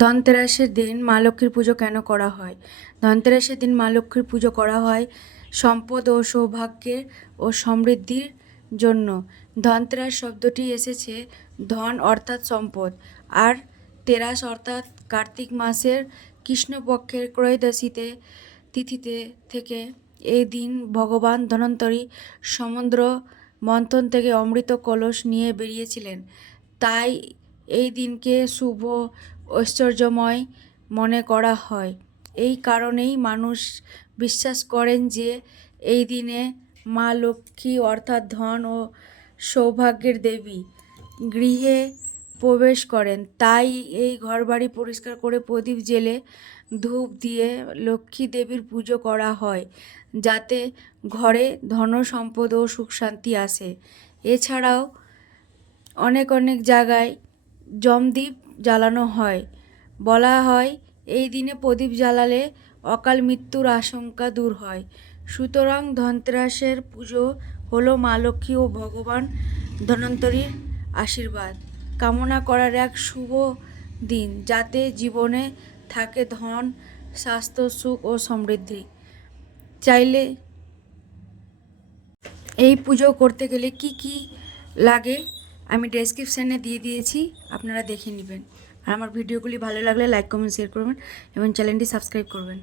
ধনতেরাসের দিন মা লক্ষ্মীর পুজো কেন করা হয়? ধনতেরাসের দিন মা লক্ষ্মীর পুজো করা হয় সম্পদ ও সৌভাগ্যের ও সমৃদ্ধির জন্য। ধনতেরাস শব্দটি এসেছে ধন অর্থাৎ সম্পদ আর তেরাস অর্থাৎ কার্তিক মাসের কৃষ্ণপক্ষের ত্রয়োদশীতে তিথিতে থেকে এই দিন ভগবান ধন্বন্তরী সমুদ্র মন্থন থেকে অমৃত কলস নিয়ে বেরিয়েছিলেন। তাই এই দিনকে শুভ ঐশ্বর্যময় মনে করা হয়। এই কারণেই মানুষ বিশ্বাস করেন যে, এই দিনে মা লক্ষ্মী অর্থাৎ ধন ও সৌভাগ্যের দেবী গৃহে প্রবেশ করেন। তাই এই ঘরবাড়ি পরিষ্কার করে প্রদীপ জেলে ধূপ দিয়ে লক্ষ্মী দেবীর পুজো করা হয়, যাতে ঘরে ধন সম্পদ ও সুখ শান্তি আসে। এছাড়াও অনেক অনেক জায়গায় জমদ্বীপ জ্বালানো হয়। বলা হয়, এই দিনে প্রদীপ জ্বালালে অকাল মৃত্যুর আশঙ্কা দূর হয়। সুতরাং ধনতেরাসের পুজো হলো মা লক্ষ্মী ও ভগবান ধন্বন্তরীর আশীর্বাদ। কামনা করার এক শুভ দিন যাতে জীবনে থাকে ধন, স্বাস্থ্য, সুখ ও সমৃদ্ধি। চাইলে এই পুজো করতে গেলে কি কি লাগে? আমি ডেসক্রিপশানে দিয়ে দিয়েছি, আপনারা দেখে নেবেন। আর আমার ভিডিওগুলি ভালো লাগলে লাইক কমেন্ট শেয়ার করবেন এবং চ্যানেলটি সাবস্ক্রাইব করবেন।